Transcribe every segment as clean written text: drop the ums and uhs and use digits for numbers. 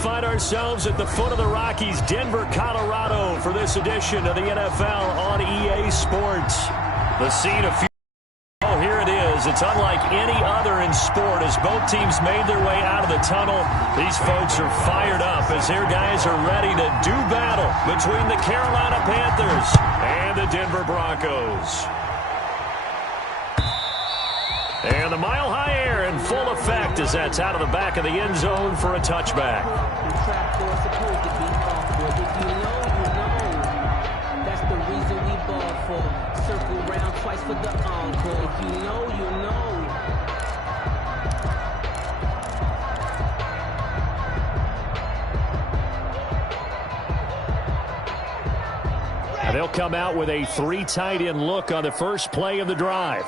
find ourselves at the foot of the Rockies, Denver, Colorado, for this edition of the NFL on EA Sports. The scene of here it is. It's unlike any other in sport as both teams made their way out of the tunnel. These folks are fired up as their guys are ready to do battle between the Carolina Panthers and the Denver Broncos. And the mile-high air in full effect as that's out of the back of the end zone for a touchback. That's the reason we ball for. Circle round twice for the encore. You know. And they'll come out with a 3 tight end look on the first play of the drive.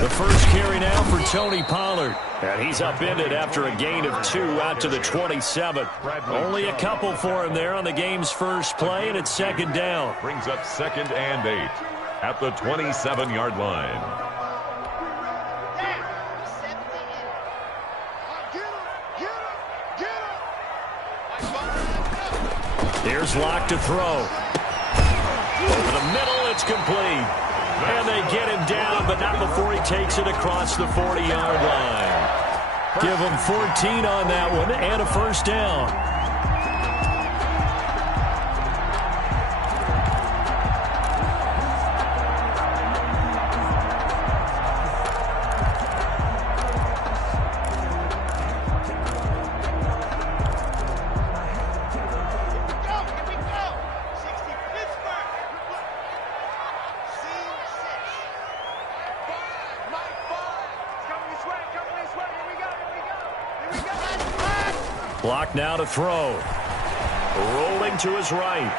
The first carry now for Tony Pollard. And he's upended after a gain of 2 out to the 27. Only a couple for him there on the game's first play, and it's second down. Brings up 2nd and 8 at the 27-yard line. Here's Locke to throw. Over the middle, it's complete. And they get him down, but not before he takes it across the 40-yard line. Give him 14 on that one and a first down. Block now to throw. Rolling to his right.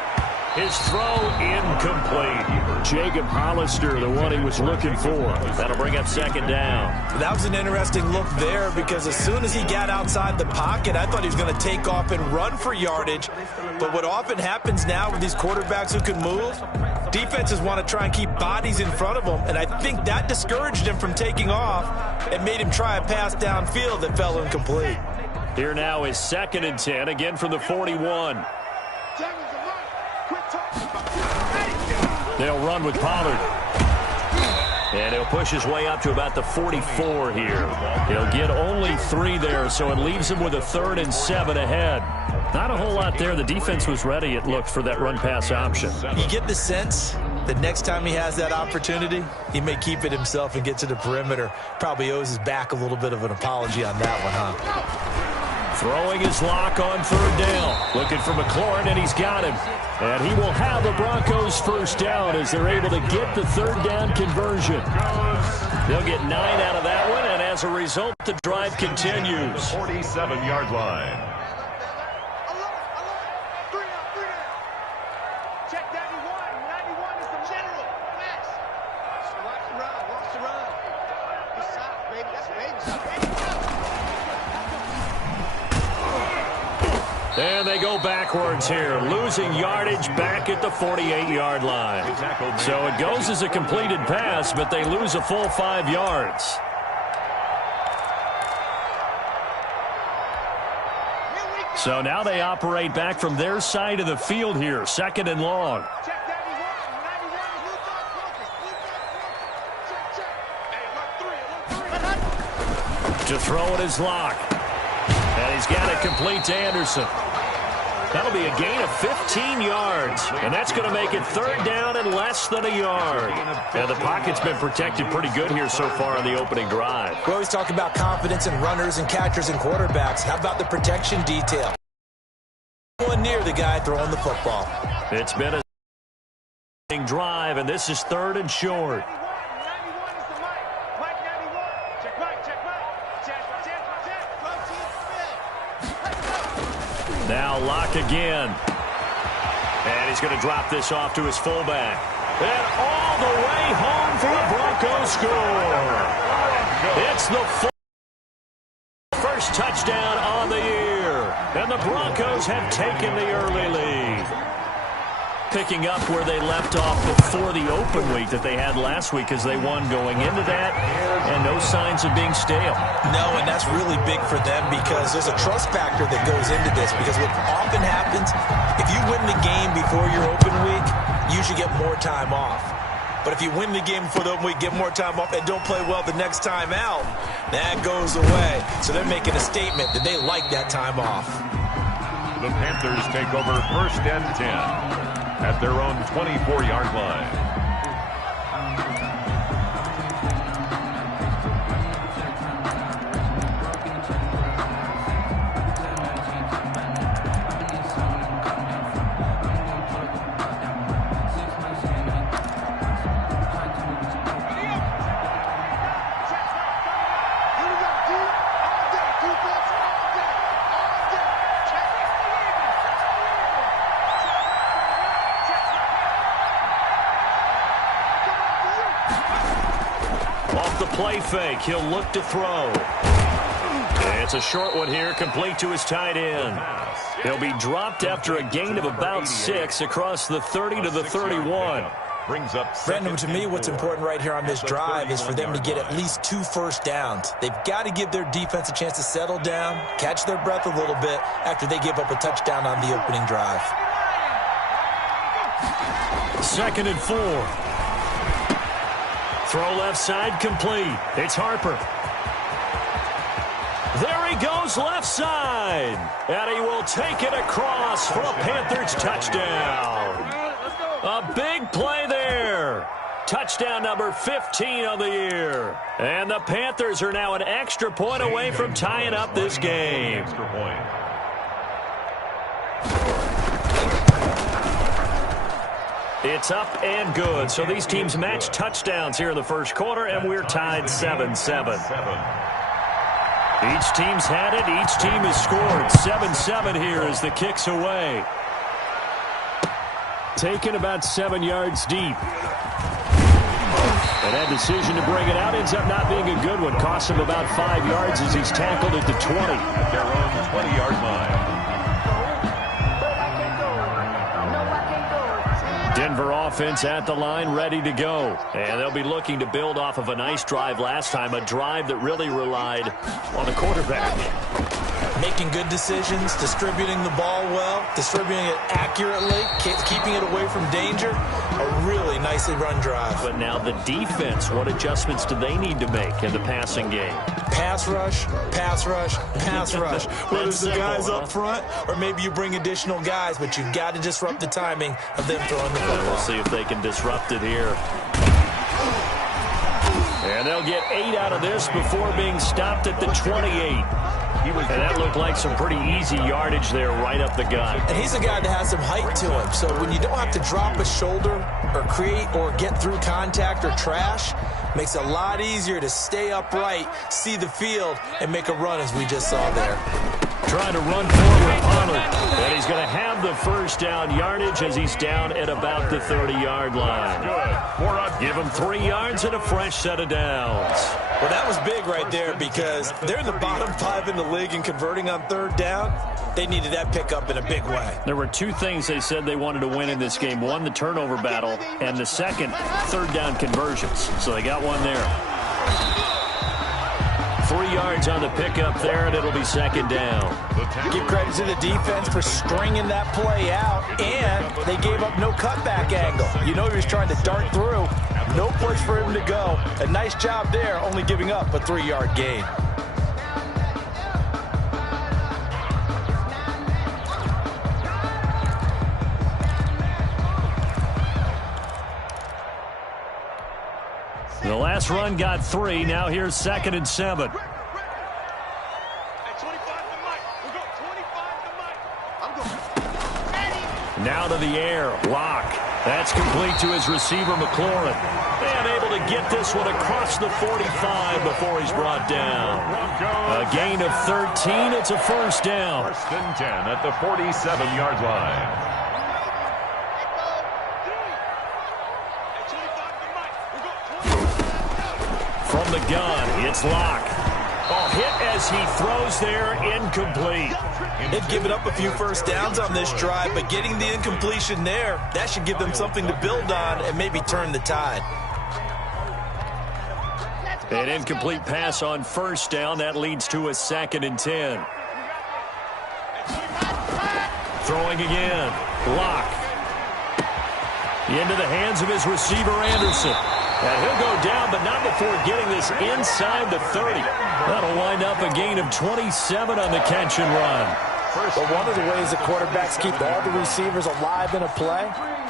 His throw incomplete. Jacob Hollister, the one he was looking for. That'll bring up second down. That was an interesting look there because as soon as he got outside the pocket, I thought he was going to take off and run for yardage. But what often happens now with these quarterbacks who can move, defenses want to try and keep bodies in front of them, and I think that discouraged him from taking off and made him try a pass downfield that fell incomplete. Here now is 2nd and 10, again from the 41. They'll run with Pollard. And he'll push his way up to about the 44 here. He'll get only 3 there, so it leaves him with a 3rd and 7 ahead. Not a whole lot there. The defense was ready, it looked, for that run-pass option. You get the sense that next time he has that opportunity, he may keep it himself and get to the perimeter. Probably owes his back a little bit of an apology on that one, huh? Throwing his Lock on 3rd down. Looking for McLaurin, and he's got him. And he will have the Broncos first down as they're able to get the 3rd down conversion. They'll get 9 out of that one, and as a result, the drive continues. 47-yard line. And they go backwards here, losing yardage back at the 48-yard line. So it goes as a completed pass, but they lose a full 5 yards. So now they operate back from their side of the field here, 2nd and long. To throw it is Locke. And he's got it complete to Anderson. That'll be a gain of 15 yards. And that's going to make it 3rd down and less than a yard. And the pocket's been protected pretty good here so far on the opening drive. We always talk about confidence in runners and catchers and quarterbacks. How about the protection detail? One near the guy throwing the football. It's been a drive, and this is 3rd and short. Now Locke again. And he's going to drop this off to his fullback. And all the way home for the Broncos score. It's the first touchdown on the year. And the Broncos have taken the early lead. Picking up where they left off before the open week that they had last week as they won going into that. And no signs of being stale. No, and that's really big for them because there's a trust factor that goes into this, because what often happens, if you win the game before your open week, you should get more time off. But if you win the game before the open week, get more time off, and don't play well the next time out, that goes away. So they're making a statement that they like that time off. The Panthers take over 1st and 10 at their own 24-yard line. Play fake. He'll look to throw. It's a short one here, complete to his tight end. He'll be dropped after a gain of about 6 across the 30 to the 31. Brandon, to me, what's important right here on this drive is for them to get at least 2 first downs. They've got to give their defense a chance to settle down, catch their breath a little bit after they give up a touchdown on the opening drive. 2nd and 4. Throw left side, complete. It's Harper. There he goes, left side. And he will take it across for a Panthers touchdown. A big play there. Touchdown number 15 of the year. And the Panthers are now an extra point away from tying up this game. Extra point. It's up and good. So these teams match touchdowns here in the first quarter, and we're tied 7-7. Each team's had it. Each team has scored. 7-7 here as the kick's away. Taken about 7 yards deep. And that decision to bring it out ends up not being a good one. Costs him about 5 yards as he's tackled at the 20. At their own 20-yard line. Denver offense at the line, ready to go. And they'll be looking to build off of a nice drive last time, a drive that really relied on the quarterback. Making good decisions, distributing the ball well, distributing it accurately, keeping it away from danger. A really nicely run drive. But now the defense, what adjustments do they need to make in the passing game? Pass rush, pass rush, pass rush. Whether it's the guys up front or maybe you bring additional guys, but you've got to disrupt the timing of them throwing the football. We'll see if they can disrupt it here. And they'll get 8 out of this before being stopped at the 28. And that looked like some pretty easy yardage there right up the gut. And he's a guy that has some height to him. So when you don't have to drop a shoulder or create or get through contact or trash, makes it a lot easier to stay upright, see the field, and make a run as we just saw there. Trying to run forward, Pollard. And he's going to have the first down yardage as he's down at about the 30-yard line. Give him 3 yards and a fresh set of downs. Well, that was big right there because they're in the bottom 5 in the league in converting on 3rd down. They needed that pickup in a big way. There were 2 things they said they wanted to win in this game. One, the turnover battle, and the second, 3rd down conversions. So they got one there. 3 yards on the pickup there, and it'll be 2nd down. Give credit to the defense for stringing that play out, and they gave up no cutback angle. You know he was trying to dart through. No place for him to go. A nice job there, only giving up a 3-yard gain. The last run got 3. Now here's 2nd and 7. Now to the air. Lock. That's complete to his receiver, McLaurin. And able to get this one across the 45 before he's brought down. A gain of 13. It's a first down. 1st and 10 at the 47-yard line. From the gun, it's Lock. Oh, hit as he throws there, incomplete. They've given up a few first downs on this drive, but getting the incompletion there, that should give them something to build on and maybe turn the tide. An incomplete pass on first down. That leads to a 2nd and 10. Throwing again. Locke. Into the hands of his receiver, Anderson. And he'll go down, but not before getting this inside the 30. That'll wind up a gain of 27 on the catch and run. But one of the ways that quarterbacks keep all the receivers alive in a play,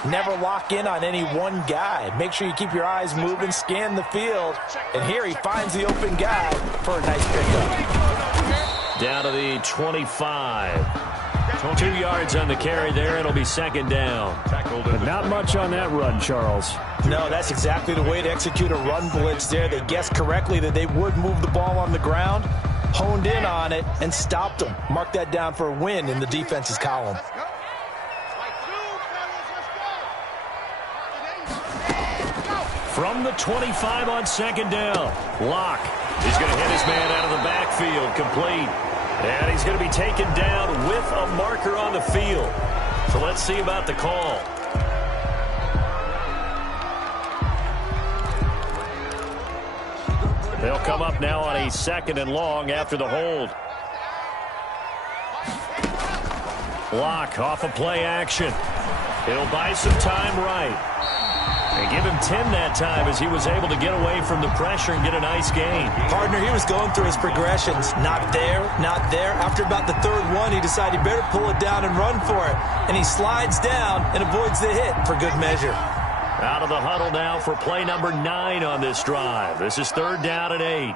never lock in on any one guy. Make sure you keep your eyes moving, scan the field. And here he finds the open guy for a nice pickup. Down to the 25. 2 yards on the carry there. It'll be 2nd down. But not much on that run, Charles. No, that's exactly the way to execute a run blitz there. They guessed correctly that they would move the ball on the ground, honed in on it, and stopped them. Mark that down for a win in the defense's column. From the 25 on 2nd down. Locke. He's going to hit his man out of the backfield. Complete. And he's going to be taken down with a marker on the field. So let's see about the call. They'll come up now on a 2nd and long after the hold. Locke off of play action. He'll buy some time right. And give him 10 that time as he was able to get away from the pressure and get a nice gain. Partner, he was going through his progressions. Not there, not there. After about the 3rd one, he decided he better pull it down and run for it. And he slides down and avoids the hit for good measure. Out of the huddle now for play number 9 on this drive. This is 3rd down and 8.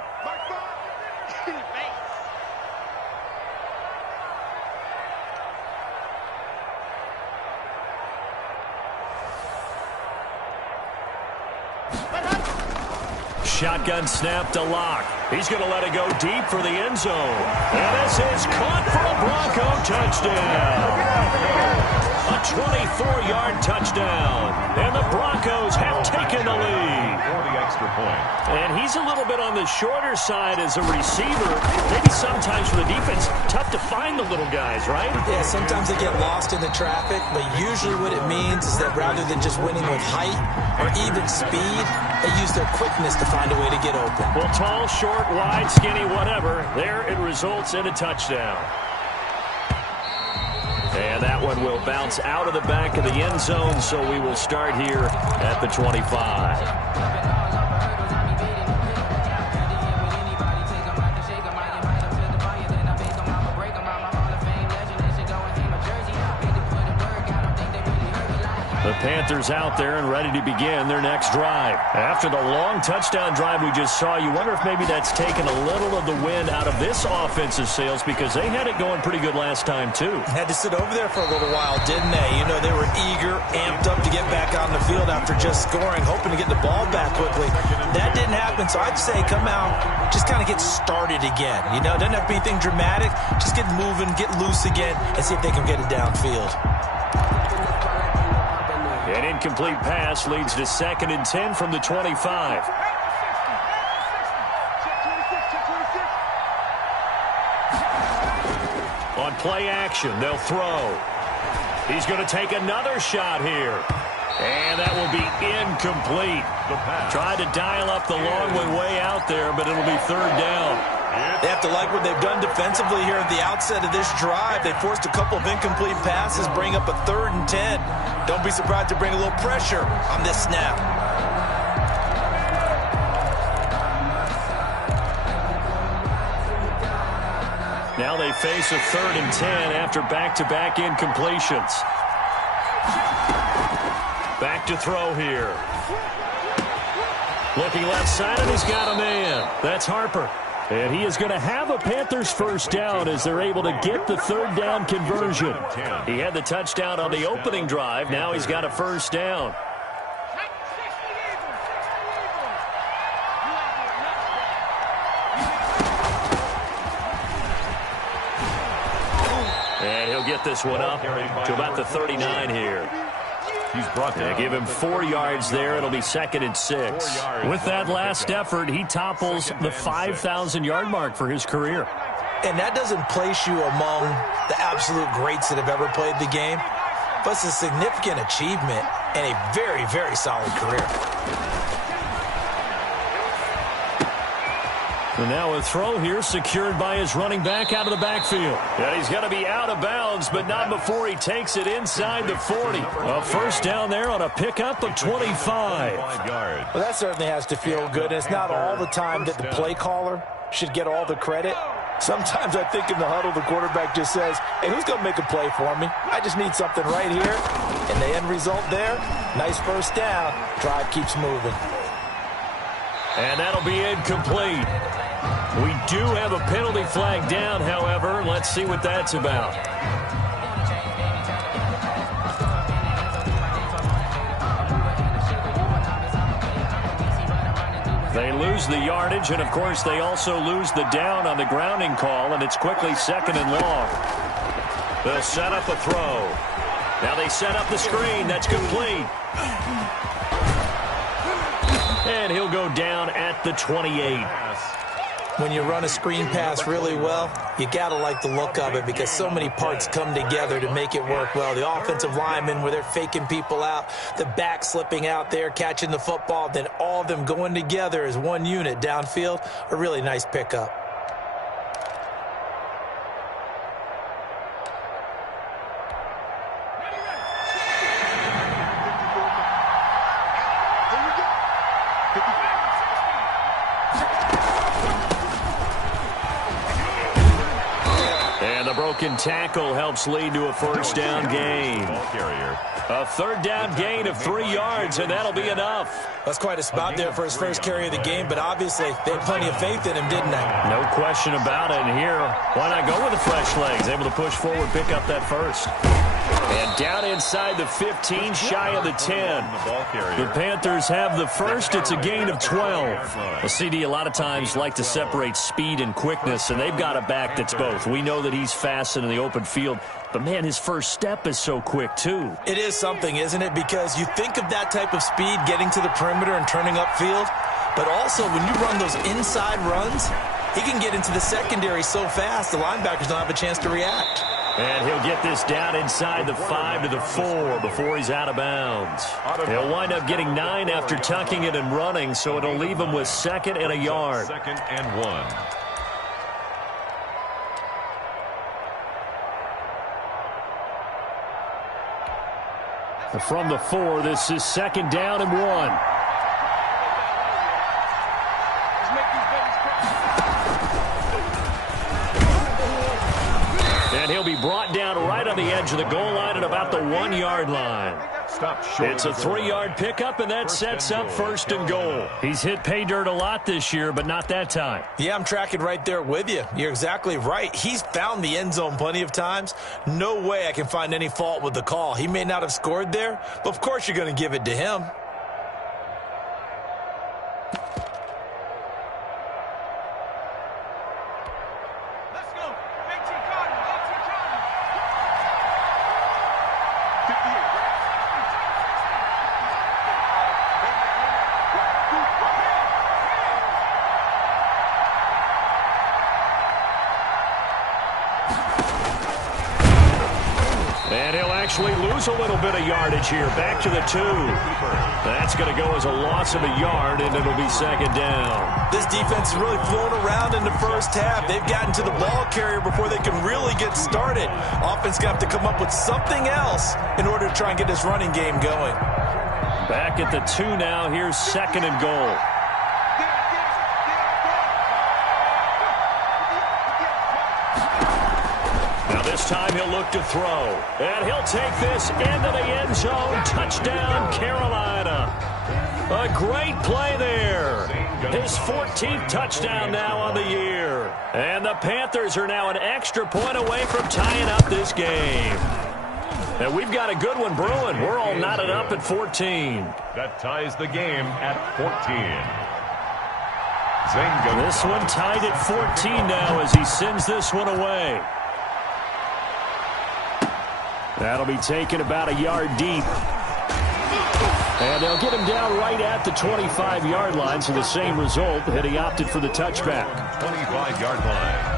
Shotgun snap to Locke. He's going to let it go deep for the end zone. And this is caught for a Bronco touchdown. A 24-yard touchdown. And the Broncos have taken the lead. For the extra point. And he's a little bit on the shorter side as a receiver. Maybe sometimes for the defense, tough to find the little guys, right? Yeah, sometimes they get lost in the traffic, but usually what it means is that rather than just winning with height or even speed, they use their quickness to find a way to get open. Well, tall, short, wide, skinny, whatever. There it results in a touchdown. And that one will bounce out of the back of the end zone, so we will start here at the 25. The Panthers out there and ready to begin their next drive. After the long touchdown drive we just saw, you wonder if maybe that's taken a little of the wind out of this offensive sails because they had it going pretty good last time, too. Had to sit over there for a little while, didn't they? You know, they were eager, amped up to get back on the field after just scoring, hoping to get the ball back quickly. That didn't happen, so I'd say come out, just kind of get started again. You know, it doesn't have to be anything dramatic. Just get moving, get loose again, and see if they can get it downfield. An incomplete pass leads to 2nd and 10 from the 25. On play action, they'll throw. He's going to take another shot here. And that will be incomplete. Tried to dial up the long way out there, but it'll be 3rd down. They have to like what they've done defensively here at the outset of this drive. They forced a couple of incomplete passes, bring up a 3rd and 10. Don't be surprised to bring a little pressure on this snap. Now they face a 3rd and 10 after back-to-back incompletions. Back to throw here. Looking left side, and he's got a man. That's Harper. And he is going to have a Panthers first down as they're able to get the 3rd down conversion. He had the touchdown on the opening drive. Now he's got a first down. And he'll get this one up to about the 39 here. He's brought down. They give him 4 yards there. It'll be 2nd and 6. With that last effort, he topples the 5,000-yard mark for his career. And that doesn't place you among the absolute greats that have ever played the game, but it's a significant achievement and a very, very solid career. And now a throw here secured by his running back out of the backfield. And he's going to be out of bounds, but not before he takes it inside the 40. A first down there on a pickup of 25. Well, that certainly has to feel good. It's not all the time that the play caller should get all the credit. Sometimes I think in the huddle, the quarterback just says, hey, who's going to make a play for me? I just need something right here. And the end result there, nice first down. Drive keeps moving. And that'll be incomplete. We do have a penalty flag down, however. Let's see what that's about. They lose the yardage, and, of course, they also lose the down on the grounding call, and it's quickly 2nd and long. They'll set up a throw. Now they set up the screen. That's complete. And he'll go down at the 28. When you run a screen pass really well, you got to like the look of it because so many parts come together to make it work well. The offensive linemen where they're faking people out, the back slipping out there, catching the football, then all of them going together as one unit downfield, a really nice pickup. Broken tackle helps lead to a first down gain. A third down gain of 3 yards, and that'll be enough. That's quite a spot there for his first carry of the game, but obviously they had plenty of faith in him, didn't they? No question about it. And here, why not go with the fresh legs? Able to push forward, pick up that first. And down inside the 15, shy of the 10. The Panthers have the first. It's a gain of 12. A CD a lot of times like to separate speed and quickness, and they've got a back that's both. We know that he's fast in the open field, but, man, his first step is so quick, too. It is something, isn't it? Because you think of that type of speed getting to the perimeter and turning upfield, but also when you run those inside runs, he can get into the secondary so fast the linebackers don't have a chance to react. And he'll get this down inside the 5 to the 4 before he's out of bounds. He'll wind up getting 9 after tucking it and running, so it'll leave him with 2nd and a yard. 2nd and 1. From the 4, this is 2nd down and 1. And he'll be brought down right on the edge of the goal line at about the 1-yard line. It's a 3-yard pickup, and that sets up 1st and goal. He's hit pay dirt a lot this year, but not that time. Yeah, I'm tracking right there with you. You're exactly right. He's found the end zone plenty of times. No way I can find any fault with the call. He may not have scored there, but of course you're going to give it to him. Lose a little bit of yardage here. Back to the 2. That's going to go as a loss of a yard, and it'll be 2nd down. This defense is really flown around in the first half. They've gotten to the ball carrier before they can really get started. Offense got to come up with something else in order to try and get this running game going. Back at the 2 now. Here's 2nd and goal. This time he'll look to throw. And he'll take this into the end zone. Touchdown, Carolina. A great play there. His 14th touchdown now on the year. And the Panthers are now an extra point away from tying up this game. And we've got a good one brewing. We're all knotted up at 14. That ties the game at 14. This one tied at 14 now as he sends this one away. That'll be taken about a yard deep. And they'll get him down right at the 25-yard line, so the same result, and he opted for the touchback. 25-yard line.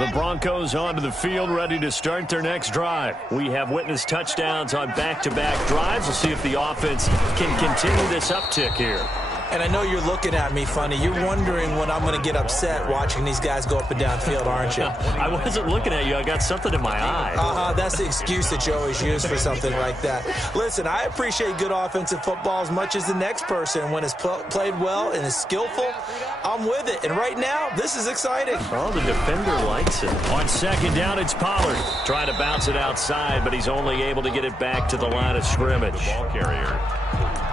The Broncos onto the field, ready to start their next drive. We have witnessed touchdowns on back-to-back drives. We'll see if the offense can continue this uptick here. And I know you're looking at me funny. You're wondering when I'm going to get upset watching these guys go up and down field, aren't you? I wasn't looking at you. I got something in my eye. That's the excuse that you always use for something like that. Listen, I appreciate good offensive football as much as the next person. When it's played well and is skillful, I'm with it. And right now, this is exciting. Oh, the defender likes it. On second down, it's Pollard. Trying to bounce it outside, but he's only able to get it back to the line of scrimmage. The ball carrier.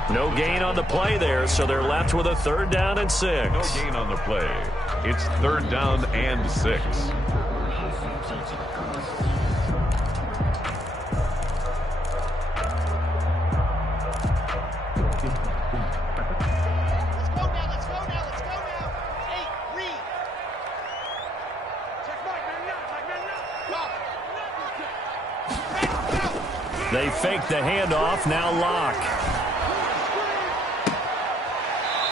No gain on the play there, so they're left with a 3rd down and 6. No gain on the play. It's 3rd down and 6. They fake the handoff, now Locke.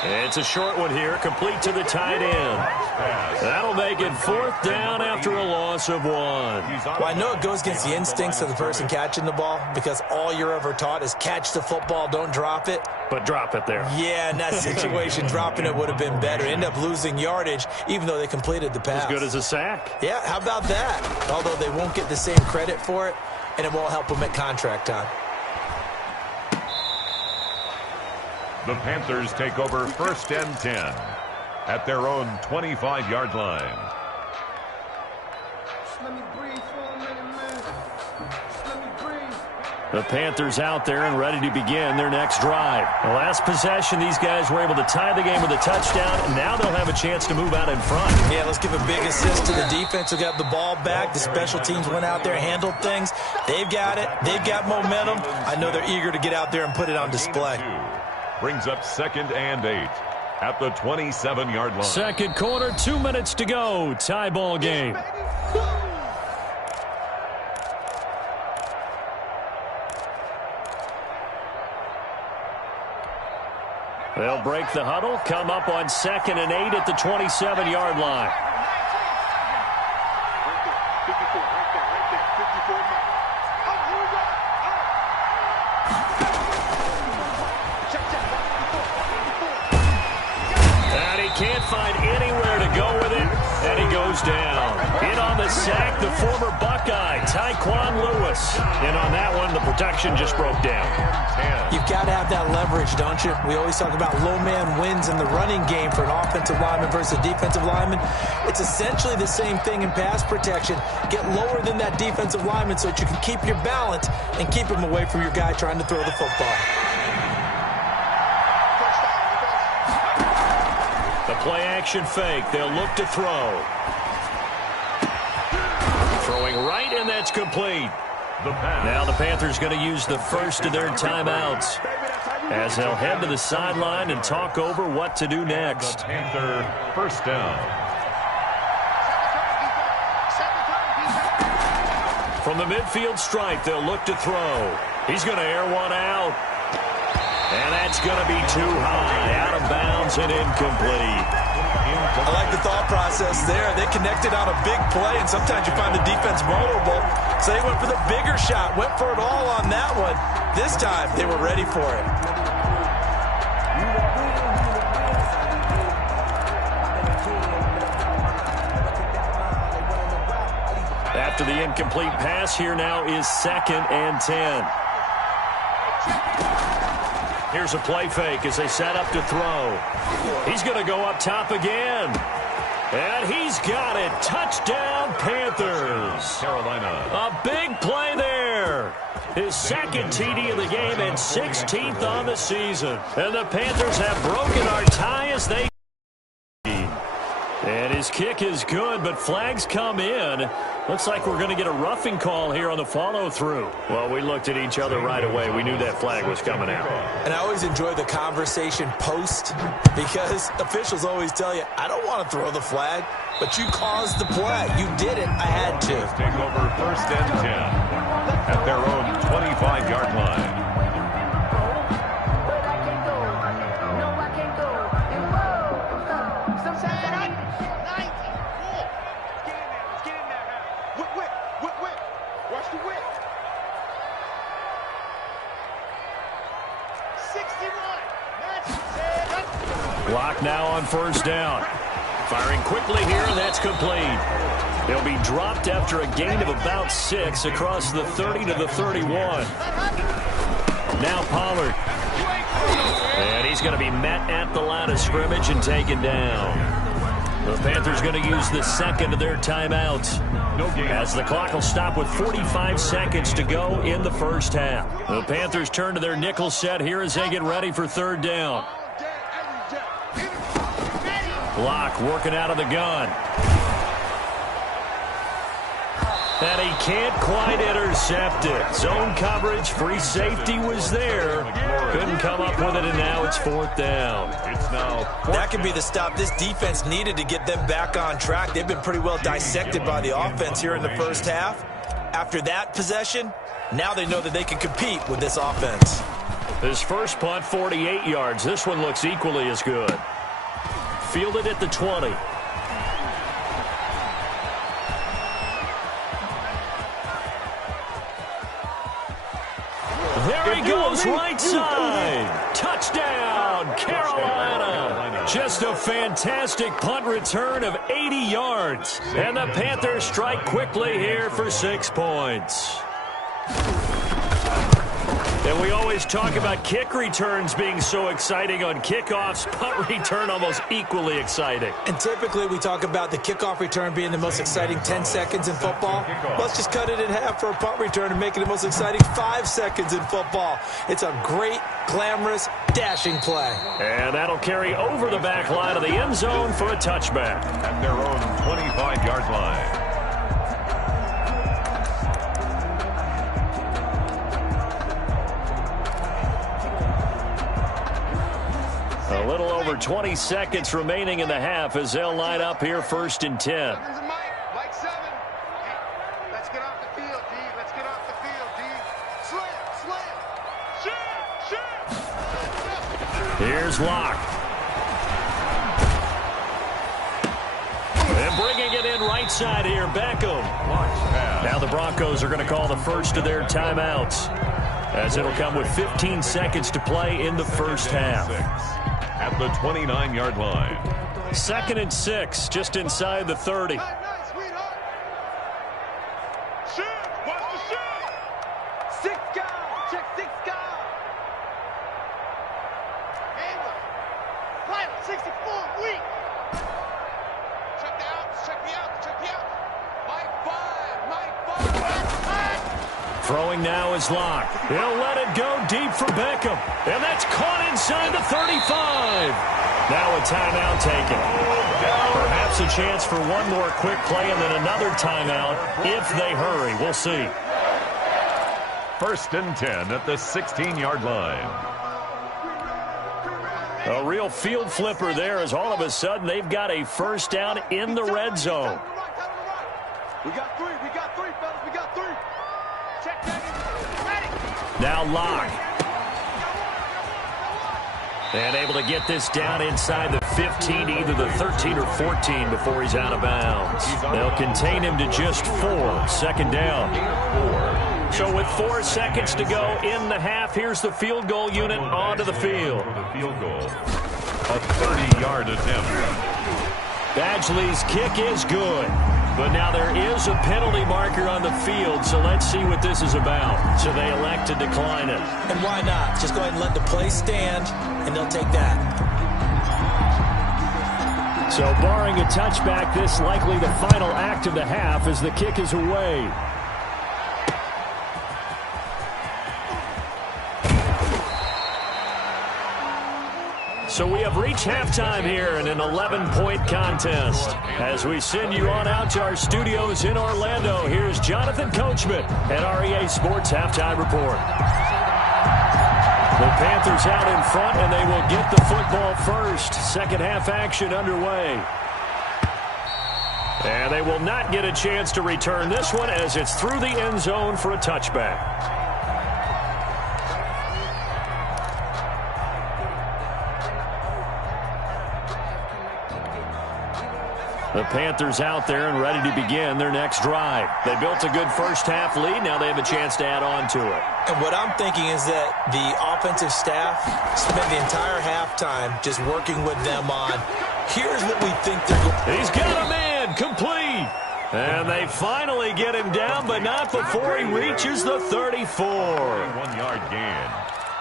It's a short one here, complete to the tight end. That'll make it 4th down after a loss of 1. Well, I know it goes against the instincts of the person catching the ball because all you're ever taught is catch the football, don't drop it. But drop it there. Yeah, in that situation, dropping it would have been better. End up losing yardage, even though they completed the pass. As good as a sack. Yeah, how about that? Although they won't get the same credit for it, and it won't help them at contract time. The Panthers take over 1st and 10 at their own 25-yard line. The Panthers out there and ready to begin their next drive. The last possession, these guys were able to tie the game with a touchdown, and now they'll have a chance to move out in front. Yeah, let's give a big assist to the defense who got the ball back. The special teams went out there, handled things. They've got it. They've got momentum. I know they're eager to get out there and put it on display. Brings up 2nd and 8 at the 27-yard line. Second quarter, 2 minutes to go. Tie ball game. They'll break the huddle, come up on 2nd and 8 at the 27-yard line. And he can't find anywhere to go with it, and he goes down. In on the sack, the former Buckeye, Tyquan Lewis. And on that one, the protection just broke down. You've got to have that leverage, don't you? We always talk about low man wins in the running game for an offensive lineman versus a defensive lineman. It's essentially the same thing in pass protection. Get lower than that defensive lineman so that you can keep your balance and keep him away from your guy trying to throw the football. The play action fake. They'll look to throw. Throwing right, and that's complete. Now the Panthers going to use the first of their timeouts as they'll head to the sideline and talk over what to do next. The Panther 1st down. From the midfield stripe, they'll look to throw. He's going to air one out. And that's going to be too high, out of bounds and incomplete. I like the thought process there. They connected on a big play, and sometimes you find the defense vulnerable. So they went for the bigger shot, went for it all on that one. This time, they were ready for it. After the incomplete pass, here now is 2nd and 10. Here's a play fake as they set up to throw. He's going to go up top again. And he's got it. Touchdown, Panthers. Carolina. A big play there. His 2nd TD of the game and 16th on the season. And the Panthers have broken our tie as they... And his kick is good, but flags come in. Looks like we're going to get a roughing call here on the follow-through. Well, we looked at each other right away. We knew that flag was coming out. And I always enjoy the conversation post because officials always tell you, I don't want to throw the flag, but you caused the play. You did it. I had to. Take over 1st and 10 at their own 25-yard line. now on first down. Firing quickly here, and that's complete. He'll be dropped after a gain of about 6 across the 30 to the 31. Now Pollard. And he's going to be met at the line of scrimmage and taken down. The Panthers going to use the second of their timeouts, as the clock will stop with 45 seconds to go in the first half. The Panthers turn to their nickel set here as they get ready for third down. Block working out of the gun. And he can't quite intercept it. Zone coverage, free safety was there. Couldn't come up with it, and now it's fourth down. That could be the stop this defense needed to get them back on track. They've been pretty well dissected by the offense here in the first half. After that possession, now they know that they can compete with this offense. His first punt, 48 yards. This one looks equally as good. Fielded at the 20. There he goes, right side. Touchdown, Carolina. Just a fantastic punt return of 80 yards. And the Panthers strike quickly here for 6 points. And we always talk about kick returns being so exciting on kickoffs. Punt return almost equally exciting. And typically we talk about the kickoff return being the most exciting 10 seconds in football. Let's just cut it in half for a punt return and make it the most exciting 5 seconds in football. It's a great, glamorous, dashing play. And that'll carry over the back line of the end zone for a touchback. At their own 25-yard line. A little over 20 seconds remaining in the half as they'll line up here first and 10. Let's get off the field, D. Let's get off the field, D. Slam. Here's Locke. And bringing it in right side here, Beckham. Now the Broncos are going to call the first of their timeouts, as it'll come with 15 seconds to play in the first half. At the 29-yard line. 2nd and 6, just inside the 30. Throwing now is Locke. He'll let it go deep for Beckham. And that's caught inside the 35. Now a timeout taken. Perhaps a chance for one more quick play and then another timeout if they hurry. We'll see. 1st and 10 at the 16-yard line. A real field flipper there, as all of a sudden they've got a first down in the red zone. We got three, fellas. We got 3. Now Locke. And able to get this down inside the 15, either the 13 or 14 before he's out of bounds. They'll contain him to just 4. 2nd down. So with 4 seconds to go in the half, here's the field goal unit onto the field. Field goal. A 30-yard attempt. Badgley's kick is good. But now there is a penalty marker on the field, so let's see what this is about. So they elect to decline it. And why not? Just go ahead and let the play stand, and they'll take that. So barring a touchback, this likely the final act of the half as the kick is away. So we have reached halftime here in an 11-point contest. As we send you on out to our studios in Orlando, here's Jonathan Coachman at REA Sports Halftime Report. The Panthers out in front, and they will get the football first. Second half action underway. And they will not get a chance to return this one as it's through the end zone for a touchback. The Panthers out there and ready to begin their next drive. They built a good first-half lead. Now they have a chance to add on to it. And what I'm thinking is that the offensive staff spent the entire halftime just working with them on, here's what we think they're going. He's got a man, complete. And they finally get him down, but not before he reaches the 34. 1-yard gain.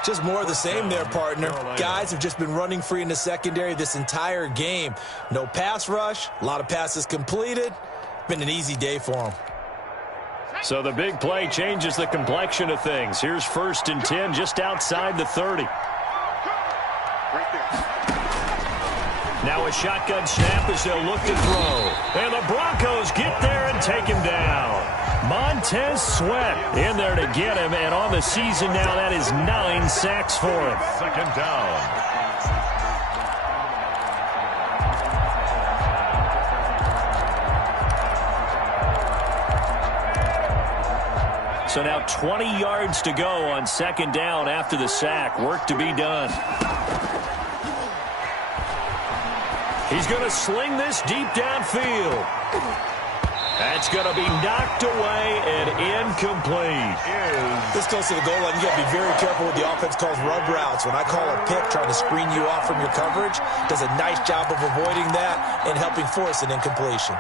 Just more of the same there, partner. Guys have just been running free in the secondary this entire game. No pass rush, a lot of passes completed. Been an easy day for them. So the big play changes the complexion of things. Here's 1st and 10 just outside the 30. Now a shotgun snap as they'll look to throw. And the Broncos get there and take him down. Montez Sweat in there to get him, and on the season now, that is 9 sacks for him. 2nd down. So now 20 yards to go on 2nd down after the sack. Work to be done. He's going to sling this deep downfield. That's going to be knocked away and incomplete. This close to the goal line, you got to be very careful with the offense calls rub routes. When I call a pick trying to screen you off from your coverage, does a nice job of avoiding that and helping force an incompletion.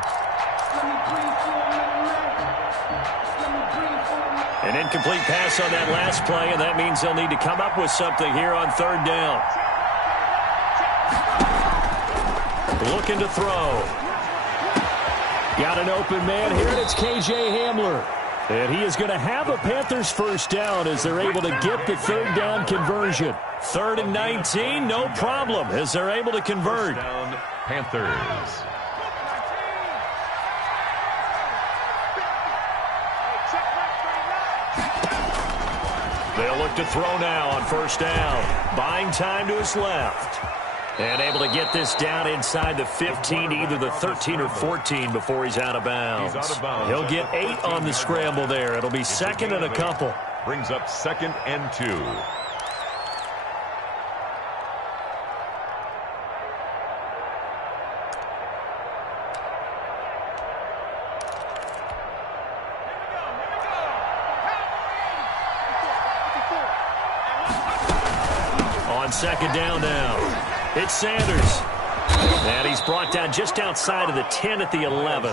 An incomplete pass on that last play, and that means they'll need to come up with something here on 3rd down. Looking to throw. Got an open man here, and it's K.J. Hamler. And he is going to have a Panthers 1st down as they're able to get the 3rd down conversion. 3rd and 19, no problem, as they're able to convert. 1st down, Panthers. They'll look to throw now on 1st down. Buying time to his left. And able to get this down inside the 15, either the 13 or 14 before he's out of bounds. He'll get 8 on the scramble there. It'll be 2nd and a couple. Brings up 2nd and 2. On 2nd down now. It's Sanders. And he's brought down just outside of the 10 at the 11.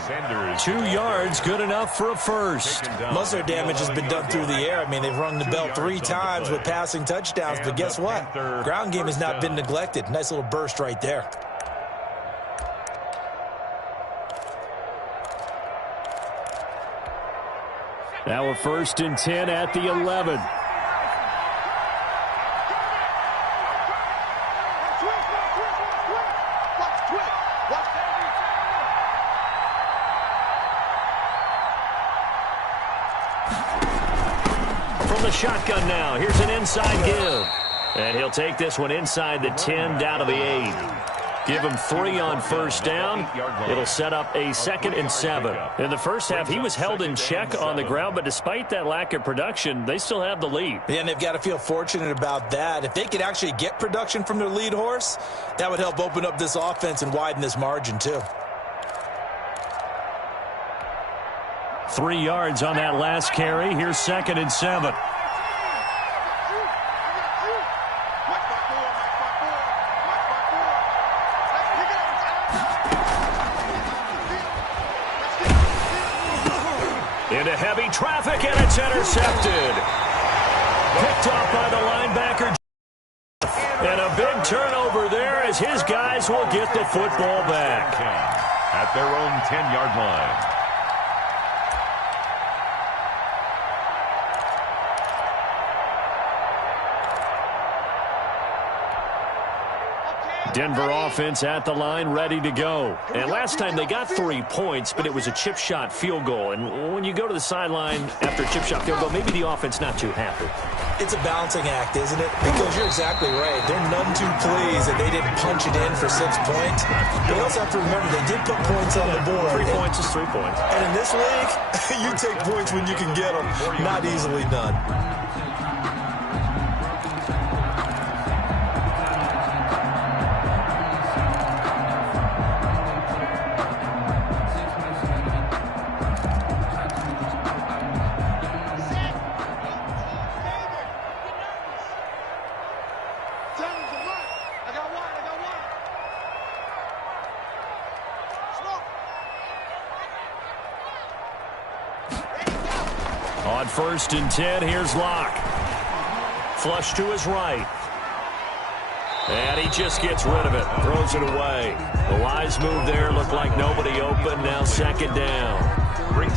2 yards, good enough for a first. Most of their damage has been done through the air. I mean, they've rung the bell 3 times with passing touchdowns, but guess what? Ground game has not been neglected. Nice little burst right there. Now a 1st and 10 at the 11. From the shotgun now, here's an inside give. And he'll take this one inside the 10 down to the 8. Give him 3 on 1st down. It'll set up a 2nd and 7. In the first half, he was held in check on the ground, but despite that lack of production, they still have the lead. Yeah, and they've got to feel fortunate about that. If they could actually get production from their lead horse, that would help open up this offense and widen this margin too. 3 yards on that last carry. Here's 2nd and 7. Into heavy traffic, and it's intercepted. Picked off by the linebacker. And a big turnover there as his guys will get the football back. At their own 10-yard line. Denver offense at the line, ready to go. And last time they got 3 points, but it was a chip shot field goal. And when you go to the sideline after a chip shot field goal, maybe the offense not too happy. It's a balancing act, isn't it? Because you're exactly right. They're none too pleased that they didn't punch it in for 6 points. But you also have to remember they did put points on the board. 3 points is 3 points. And in this league, you take points when you can get them. Not easily done. On 1st and 10, here's Locke. Flush to his right. And he just gets rid of it. Throws it away. A wise move there. Looked like nobody open. Now 2nd down.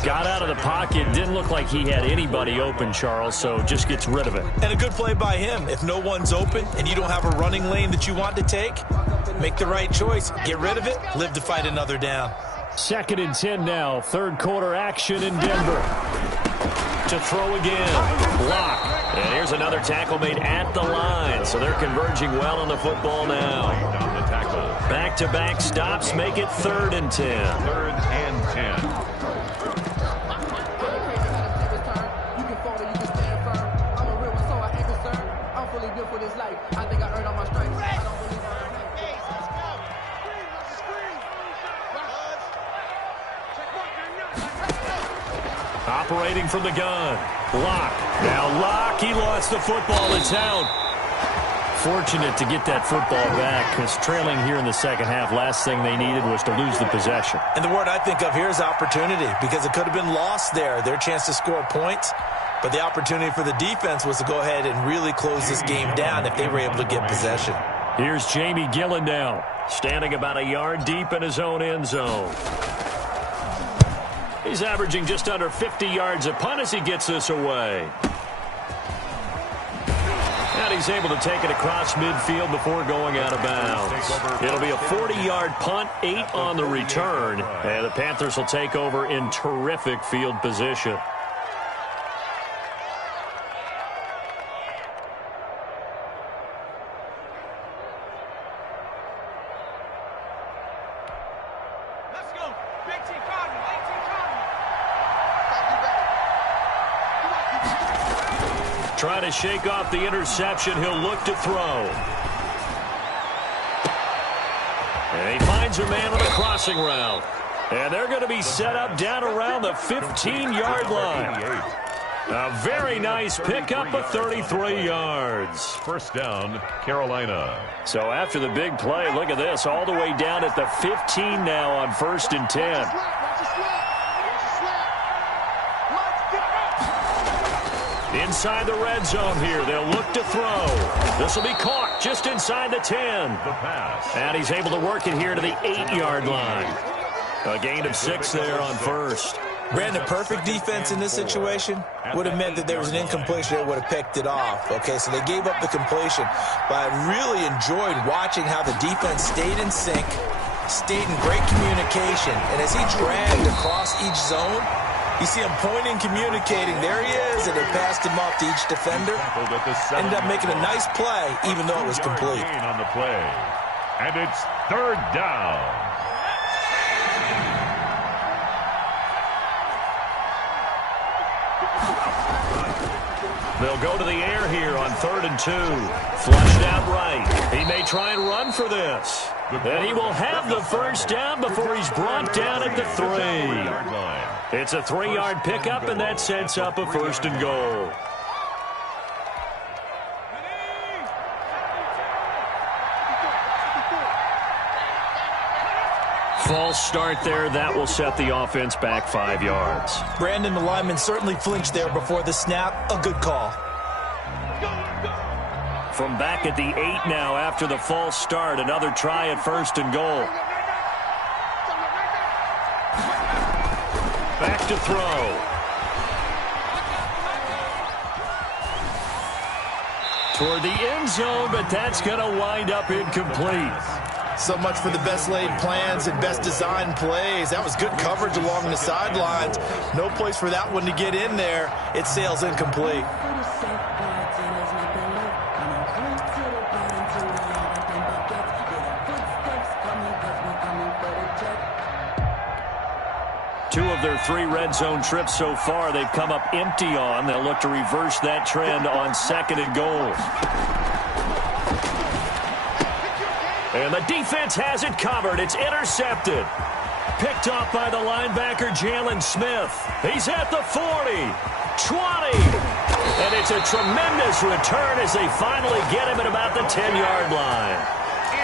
Got out of the pocket. Didn't look like he had anybody open, Charles, so just gets rid of it. And a good play by him. If no one's open and you don't have a running lane that you want to take, make the right choice. Get rid of it. Live to fight another down. 2nd and 10 now. 3rd quarter action in Denver. To throw again. Block. And here's another tackle made at the line. So they're converging well on the football now. Back-to-back stops make it 3rd and 10. 3rd and 10. Operating from the gun. Locke. Now Locke, he lost the football. It's out. Fortunate to get that football back because trailing here in the 2nd half, last thing they needed was to lose the possession. And the word I think of here is opportunity because it could have been lost there. Their chance to score points. But the opportunity for the defense was to go ahead and really close this game down if they were able to get possession. Here's Jamie Gillen now, standing about a yard deep in his own end zone. He's averaging just under 50 yards a punt as he gets this away. And he's able to take it across midfield before going out of bounds. It'll be a 40-yard punt, 8 on the return. And the Panthers will take over in terrific field position. Trying to shake off the interception. He'll look to throw. And he finds a man on a crossing route. And they're going to be set up down around the 15-yard line. A very nice pickup of 33 yards. 1st down, Carolina. So after the big play, look at this. All the way down at the 15 now on 1st and 10. Inside the red zone here. They'll look to throw. This will be caught just inside the 10. The pass. And he's able to work it here to the 8-yard line. A gain of 6 there on 1st. Brandon, perfect defense in this situation would have meant that there was an incompletion that would have picked it off. Okay, so they gave up the completion. But I really enjoyed watching how the defense stayed in sync, stayed in great communication. And as he dragged across each zone, you see him pointing, communicating. There he is, and they passed him off to each defender. Ended up making a nice play, even though it was complete. On the play. And it's 3rd down. They'll go to the air here on 3rd and 2. Flushed out right. He may try and run for this. And he will have the 1st down before he's brought down at the 3. It's a 3-yard pickup, and that sets up a 1st and goal. False start there. That will set the offense back 5 yards. Brandon, the lineman certainly flinched there before the snap. A good call. From back at the 8 now after the false start. Another try at 1st and goal. Back to throw. Toward the end zone, but that's going to wind up incomplete. So much for the best laid plans and best designed plays. That was good coverage along the sidelines. No place for that one to get in there. It sails incomplete. Two of their 3 red zone trips so far, they've come up empty on. They'll look to reverse that trend on 2nd and goal. And the defense has it covered. It's intercepted. Picked off by the linebacker, Jalen Smith. He's at the 40, 20. And it's a tremendous return as they finally get him at about the 10-yard line.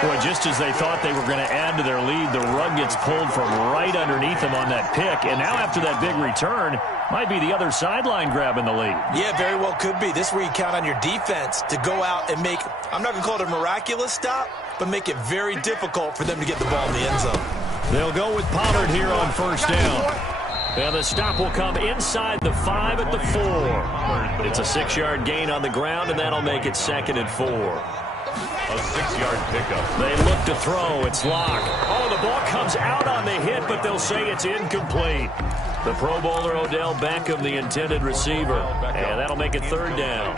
Well, just as they thought they were going to add to their lead, the rug gets pulled from right underneath them on that pick. And now after that big return, might be the other sideline grabbing the lead. Yeah, very well could be. This is where you count on your defense to go out and make, I'm not going to call it a miraculous stop, but make it very difficult for them to get the ball in the end zone. They'll go with Pollard here on first down. And the stop will come inside the 5 at the 4. It's a 6-yard gain on the ground, and that'll make it 2nd and 4. A 6-yard pickup. They look to throw. It's Locke. Oh, the ball comes out on the hit, but they'll say it's incomplete. The Pro Bowler Odell Beckham, the intended receiver. And that'll make it 3rd down.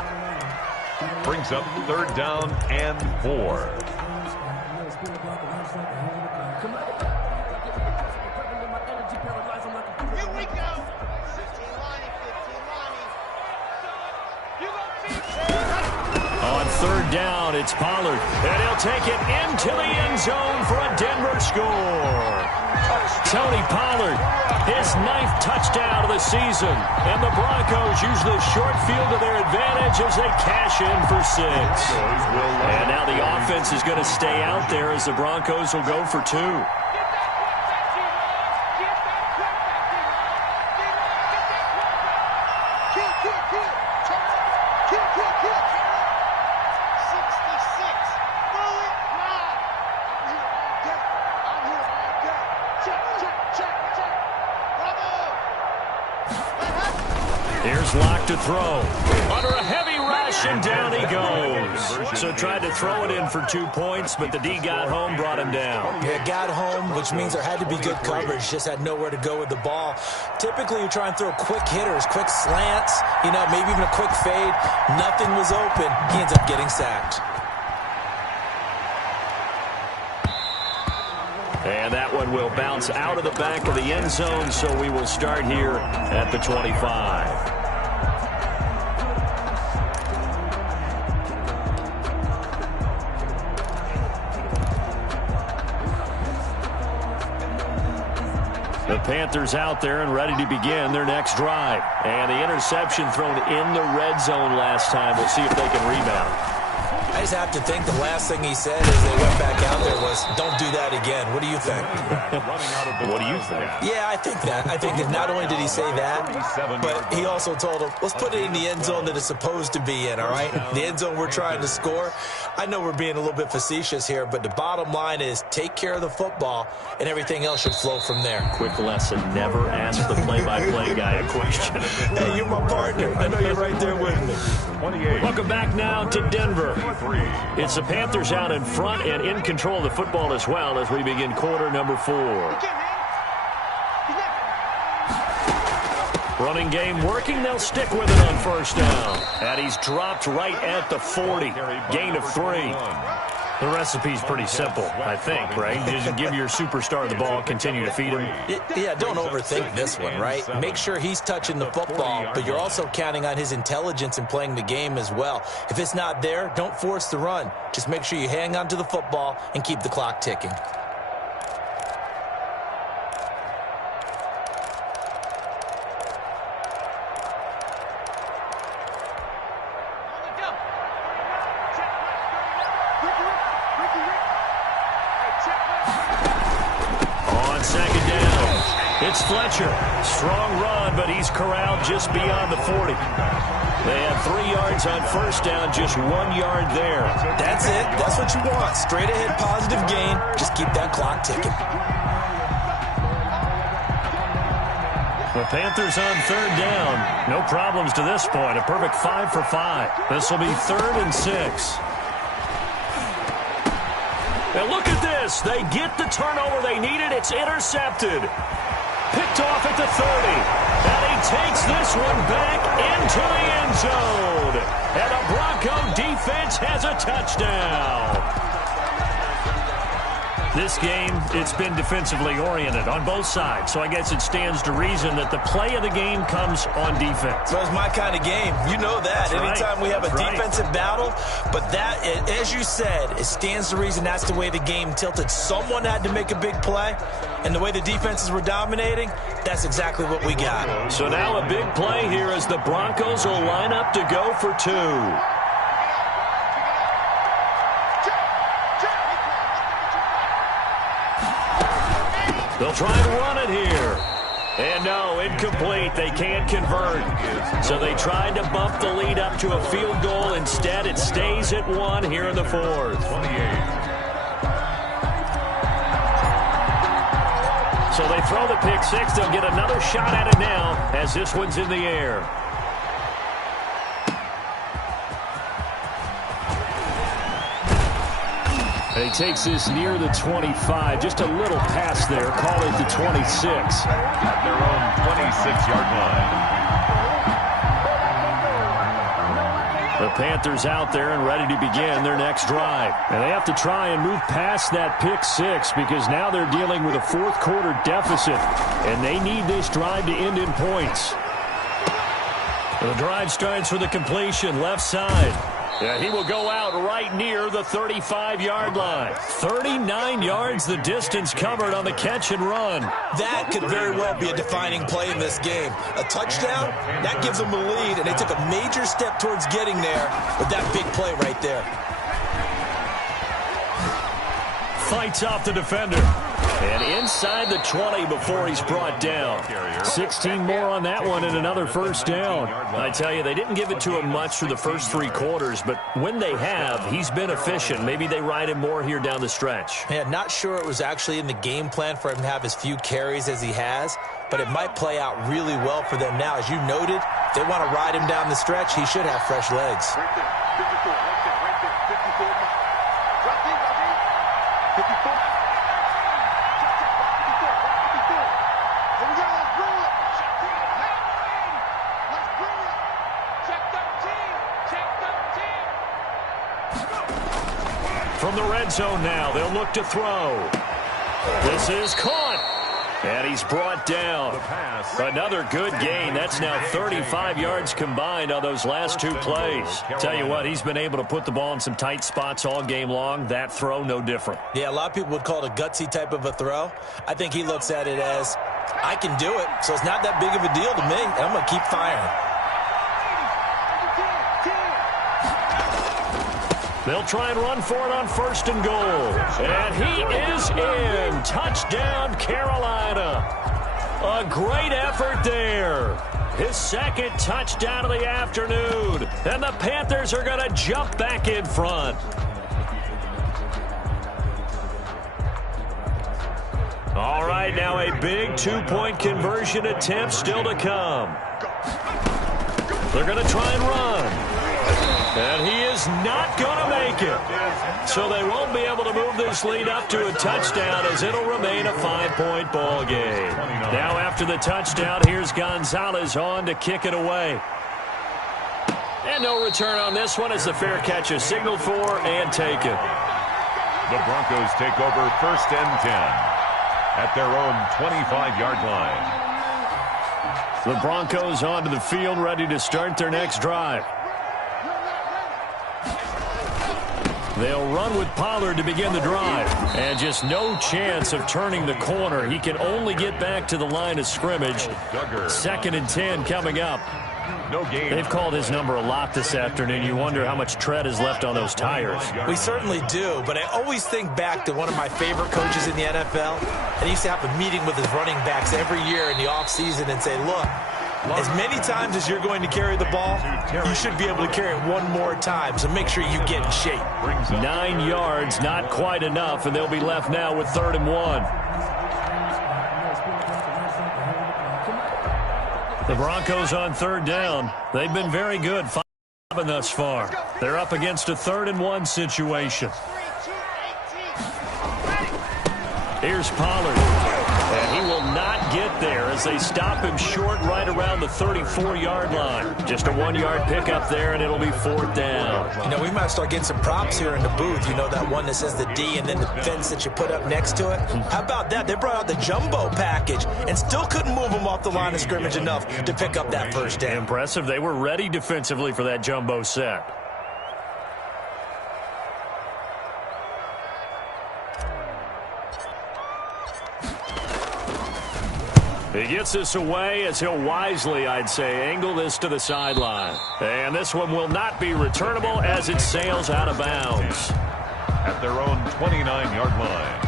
Brings up 3rd down and 4. On 3rd down, it's Pollard. And he'll take it into the end zone for a Denver score. Tony Pollard, his 9th touchdown of the season. And the Broncos use the short field to their advantage as they cash in for 6. And now the offense is going to stay out there as the Broncos will go for 2. Here's Locke to throw. Under a heavy rush, and down he goes. So tried to throw it in for 2 points, but the D got home, brought him down. Yeah, got home, which means there had to be good coverage. Just had nowhere to go with the ball. Typically, you try and throw quick hitters, quick slants, maybe even a quick fade. Nothing was open. He ends up getting sacked. And that one will bounce out of the back of the end zone, so we will start here at the 25. The Panthers out there and ready to begin their next drive. And the interception thrown in the red zone last time. We'll see if they can rebound. I just have to think the last thing he said as they went back out there was, don't do that again. What do you think? What do you think? Yeah, I think that. I think that not only did he say that, but he also told him, let's put it in the end zone that it's supposed to be in, all right? The end zone we're trying to score. I know we're being a little bit facetious here, but the bottom line is take care of the football, and everything else should flow from there. Quick lesson, never ask the play-by-play guy a question. Hey, you're my partner. I know you're right there with me. 28. Welcome back now to Denver. It's the Panthers out in front and in control of the football as well as we begin quarter number 4. Running game working. They'll stick with it on first down. And he's dropped right at the 40. Gain of 3. The recipe's pretty simple, I think, right? Just give your superstar the ball, continue to feed him. Yeah, don't overthink this one, right? Make sure he's touching the football, but you're also counting on his intelligence in playing the game as well. If it's not there, don't force the run. Just make sure you hang on to the football and keep the clock ticking. Fletcher, strong run, but he's corralled just beyond the 40. They have 3 yards on first down, just 1 yard there. That's it. That's what you want. Straight ahead, positive gain. Just keep that clock ticking. The Panthers on 3rd down. No problems to this point. A perfect 5 for 5. This will be 3rd and 6. And look at this. They get the turnover they needed. It's intercepted. Picked off at the 30. And he takes this one back into the end zone. And the Bronco defense has a touchdown. This game, it's been defensively oriented on both sides. So I guess it stands to reason that the play of the game comes on defense. So it's my kind of game. You know that. That's Anytime right. we have a That's defensive battle. But that, as you said, it stands to reason that's the way the game tilted. Someone had to make a big play. And the way the defenses were dominating, that's exactly what we got. So now a big play here as the Broncos will line up to go for 2. They'll try and run it here. And no, incomplete. They can't convert. So they tried to bump the lead up to a field goal. Instead, it stays at 1 here in the fourth. 28. So they throw the pick six. They'll get another shot at it now as this one's in the air. And he takes this near the 25. Just a little pass there. Call it the 26. At their own 26-yard line. The Panthers out there and ready to begin their next drive. And they have to try and move past that pick six because now they're dealing with a fourth-quarter deficit. And they need this drive to end in points. The drive starts with a completion left side. Yeah, he will go out right near the 35-yard line. 39 yards the distance covered on the catch and run. That could very well be a defining play in this game. A touchdown, that gives them the lead, and they took a major step towards getting there with that big play right there. Fights off the defender. And inside the 20 before he's brought down. 16 more on that one and another first down. I tell you, they didn't give it to him much through the first 3 quarters, but when they have, he's been efficient. Maybe they ride him more here down the stretch. Yeah, not sure it was actually in the game plan for him to have as few carries as he has, but it might play out really well for them now. As you noted, if they want to ride him down the stretch, he should have fresh legs. Right there, 54, right there, 54. Right there, 54. From the red zone now, they'll look to throw. This is caught. And he's brought down. Another good gain. That's now 35 yards combined on those last 2 plays. Tell you what, he's been able to put the ball in some tight spots all game long. That throw, no different. Yeah, a lot of people would call it a gutsy type of a throw. I think he looks at it as, I can do it, so it's not that big of a deal to me, and I'm going to keep firing. They'll try and run for it on first and goal. And he is in. Touchdown, Carolina. A great effort there. His second touchdown of the afternoon. And the Panthers are going to jump back in front. All right, now a big 2-point conversion attempt still to come. They're going to try and run. And he is not going to make it. So they won't be able to move this lead up to a touchdown as it'll remain a 5-point ball game. Now after the touchdown, here's Gonzalez on to kick it away. And no return on this one as the fair catch is signaled for and taken. The Broncos take over first and 10 at their own 25-yard line. The Broncos onto the field ready to start their next drive. They'll run with Pollard to begin the drive. And just no chance of turning the corner. He can only get back to the line of scrimmage. 2nd and 10 coming up. No game. They've called his number a lot this afternoon. You wonder how much tread is left on those tires. We certainly do, but I always think back to one of my favorite coaches in the NFL. And he used to have a meeting with his running backs every year in the offseason and say, look, as many times as you're going to carry the ball, you should be able to carry it one more time, so make sure you get in shape. 9 yards, not quite enough, and they'll be left now with 3rd and 1. The Broncos on 3rd down. They've been very good thus far. They're up against a 3rd and 1 situation. Here's Pollard. And he will not get there as they stop him short right around the 34-yard line. Just a 1-yard pickup there, and it'll be 4th down. You know, we might start getting some props here in the booth. You know, that one that says the D and then the fence that you put up next to it? How about that? They brought out the jumbo package and still couldn't move him off the line of scrimmage enough to pick up that first down. Impressive. They were ready defensively for that jumbo set. He gets this away as he'll wisely, I'd say, angle this to the sideline. And this one will not be returnable as it sails out of bounds. At their own 29-yard line.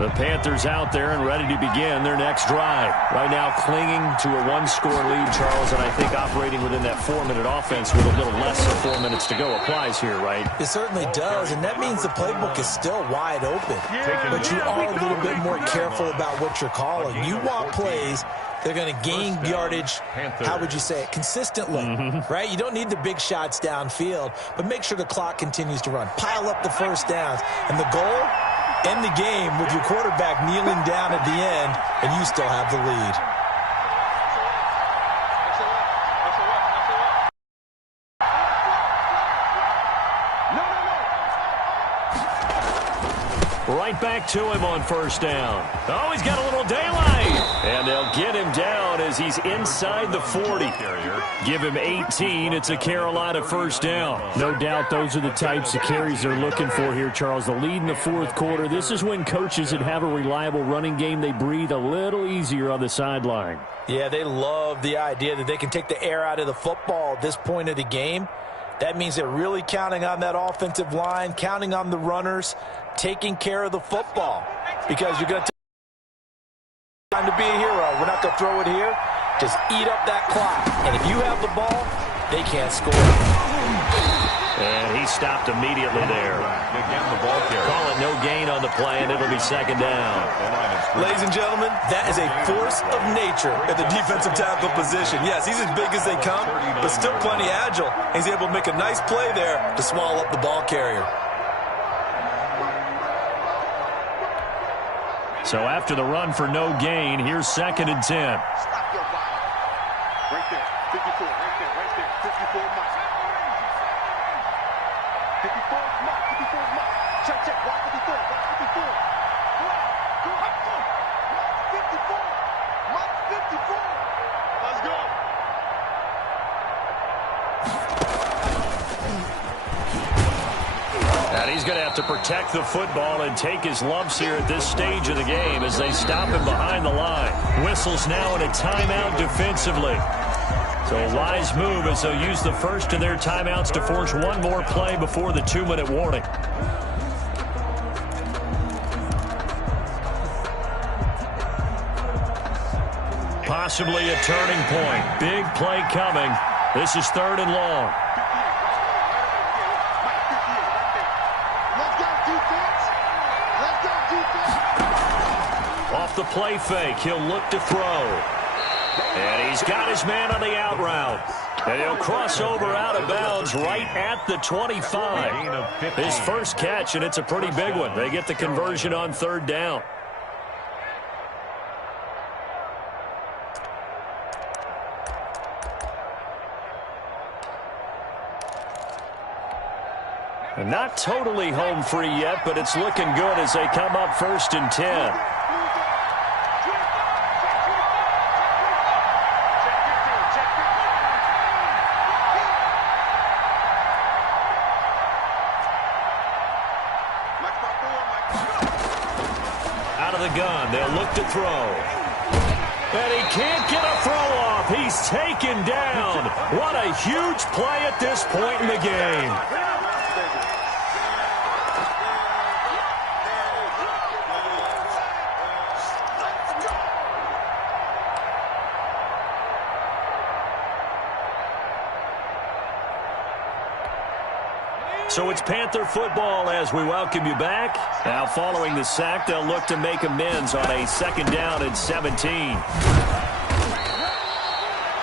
The Panthers out there and ready to begin their next drive. Right now clinging to a one-score lead, Charles, and I think operating within that 4-minute offense with a little less than 4 minutes to go applies here, right? It certainly does, and that means the playbook is still wide open. But you are a little bit more careful about what you're calling. You want plays they're going to gain yardage, how would you say it, consistently, right? You don't need the big shots downfield, but make sure the clock continues to run. Pile up the first downs. And the goal? End the game with your quarterback kneeling down at the end, and you still have the lead. Right back to him on first down. Oh, he's got a little daylight. And they'll get him down as he's inside the 40. Give him 18. It's a Carolina first down. No doubt those are the types of carries they're looking for here, Charles. The lead in the fourth quarter. This is when coaches that have a reliable running game, they breathe a little easier on the sideline. Yeah, they love the idea that they can take the air out of the football at this point of the game. That means they're really counting on that offensive line, counting on the runners, taking care of the football. Because you're going to take time to be a hero. We're not going to throw it here. Just eat up that clock. And if you have the ball, they can't score. And he stopped immediately there. Again, the ball carrier. Call it no gain on the play, and it'll be second down. Ladies and gentlemen, that is a force of nature at the defensive tackle position. Yes, he's as big as they come, but still plenty agile. He's able to make a nice play there to swallow up the ball carrier. So after the run for no gain, here's second and 10. Stop your body. Right there. 54. Right there. Right there. 54 mark. 54 mark. 54 mark. Check, check. Watch 54. Watch 54. Go up. Mark 54. Mark 54. Let's go. And he's going to have to protect the football and take his lumps here at this stage of the game as they stop him behind the line. Whistles now in a timeout defensively. So a wise move as they'll use the first of their timeouts to force one more play before the 2-minute warning. Possibly a turning point. Big play coming. This is third and long. Off the play fake, he'll look to throw. And he's got his man on the out route. And he'll cross over out of bounds right at the 25. His first catch, and it's a pretty big one. They get the conversion on third down. And not totally home free yet, but it's looking good as they come up first and 10. Out of the gun, they'll look to throw. And he can't get a throw off. He's taken down. What a huge play at this point in the game. So it's Panther football as we welcome you back. Now following the sack, they'll look to make amends on a second down and 17.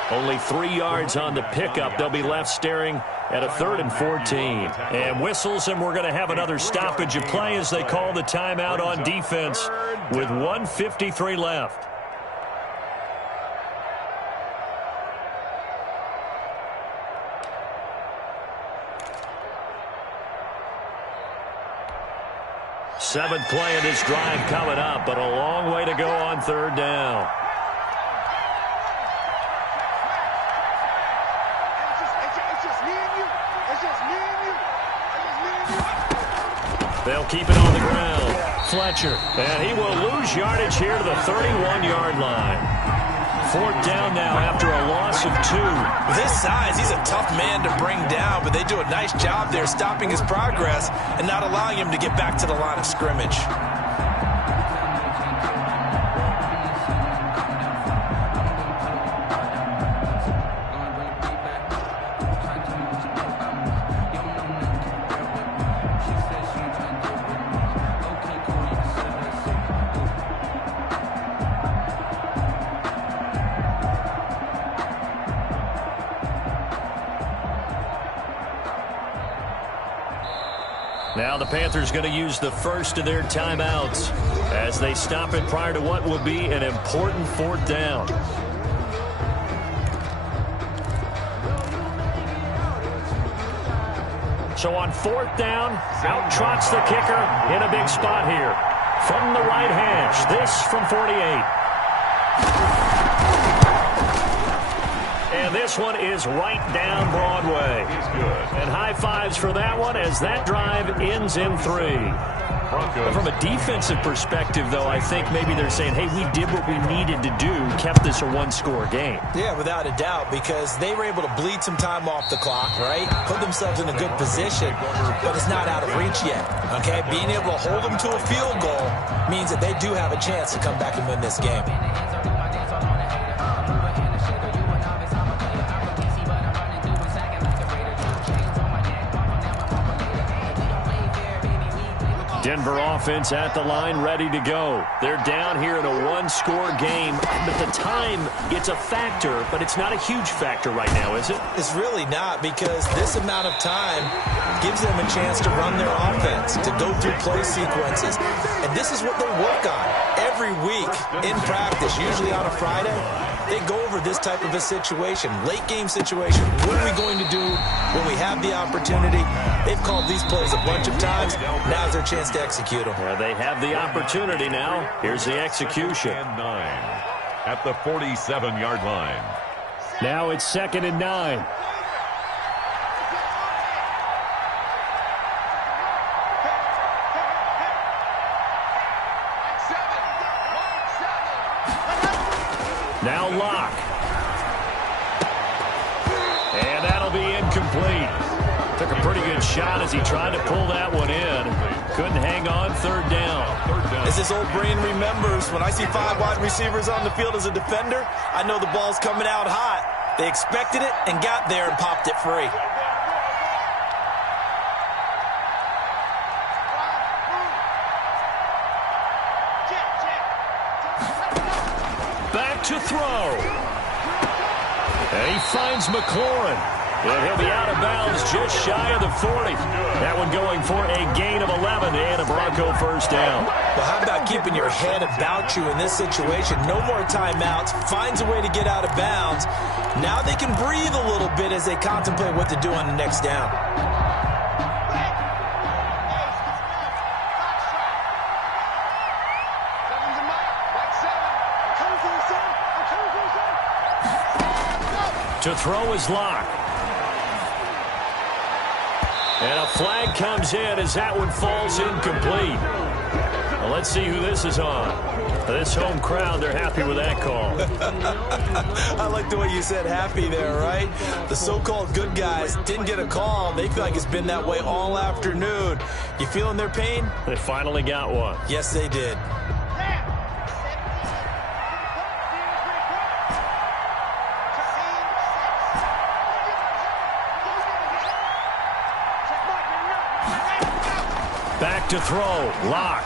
Only 3 yards on the pickup. They'll be left staring at a third and 14. And whistles, and we're going to have another stoppage of play as they call the timeout on defense with 1:53 left. Seventh play of this drive coming up, but a long way to go on third down. It's just me and you. It's just me and you. It's just me and you. They'll keep it on the ground. Fletcher, and he will lose yardage here to the 31-yard line. Fourth down now after a loss of 2. With his size, he's a tough man to bring down, but they do a nice job there stopping his progress and not allowing him to get back to the line of scrimmage. Now the Panthers going to use the first of their timeouts as they stop it prior to what will be an important fourth down. So on fourth down, out trots the kicker in a big spot here. From the right hash, this from 48. And this one is right down Broadway. And high fives for that one as that drive ends in 3. From a defensive perspective, though, I think maybe they're saying, hey, we did what we needed to do, kept this a one-score game. Yeah, without a doubt, because they were able to bleed some time off the clock, right? Put themselves in a good position, but it's not out of reach yet, okay? Being able to hold them to a field goal means that they do have a chance to come back and win this game. Denver offense at the line, ready to go. They're down here in a one-score game, but the time, it's a factor, but it's not a huge factor right now, is it? It's really not, because this amount of time gives them a chance to run their offense, to go through play sequences. And this is what they work on every week in practice, usually on a Friday. They go over this type of a situation, late game situation. What are we going to do when we have the opportunity? They've called these plays a bunch of times. Now's their chance to execute them. Yeah, they have the opportunity now. Here's the execution. And 9 at the 47-yard line. Now it's 2nd and 9. Now Locke. And that'll be incomplete. Took a pretty good shot as he tried to pull that one in. Couldn't hang on. 3rd down. As this old brain remembers, when I see 5 wide receivers on the field as a defender, I know the ball's coming out hot. They expected it and got there and popped it free. Back to throw. And he finds McLaurin. And he'll be out of bounds just shy of the 40. That one going for a gain of 11 and a Bronco first down. Well, how about keeping your head about you in this situation? No more timeouts. Finds a way to get out of bounds. Now they can breathe a little bit as they contemplate what to do on the next down. To throw is Locke. And a flag comes in as that one falls incomplete. Well, let's see who this is on. This home crowd, they're happy with that call. I like the way you said happy there, right? The so-called good guys didn't get a call. They feel like it's been that way all afternoon. You feeling their pain? They finally got one. Yes, they did. Back to throw. Locke.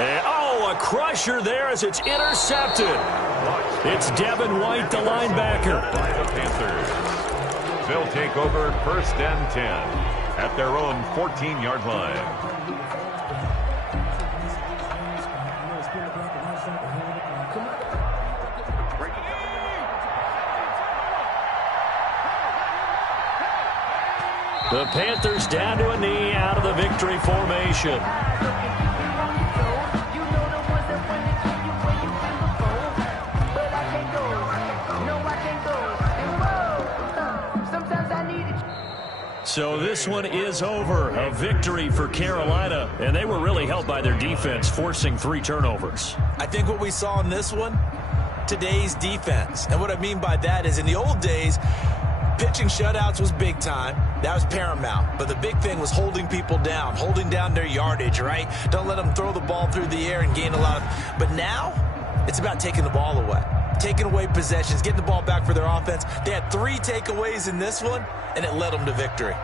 And, a crusher there as it's intercepted. It's Devin White, the linebacker. By the Panthers. They'll take over 1st and 10 at their own 14-yard line. The Panthers down to a knee out of the victory formation. So this one is over. A victory for Carolina, and they were really helped by their defense, forcing 3 turnovers. I think what we saw in this one, today's defense. And what I mean by that is in the old days, pitching shutouts was big time. That was paramount. But the big thing was holding people down, holding down their yardage, right? Don't let them throw the ball through the air and gain a lot of... But now, it's about taking the ball away. Taking away possessions, getting the ball back for their offense. They had 3 takeaways in this one, and it led them to victory.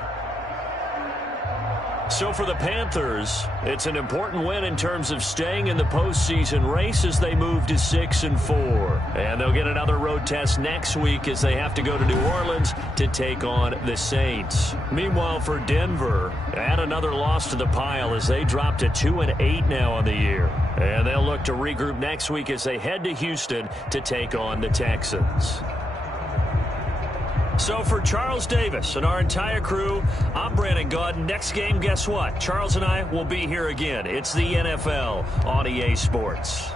So for the Panthers, it's an important win in terms of staying in the postseason race as they move to 6-4. And they'll get another road test next week as they have to go to New Orleans to take on the Saints. Meanwhile, for Denver, add another loss to the pile as they drop to 2-8 now on the year. And they'll look to regroup next week as they head to Houston to take on the Texans. So for Charles Davis and our entire crew, I'm Brandon Gaudin. Next game, guess what? Charles and I will be here again. It's the NFL on EA Sports.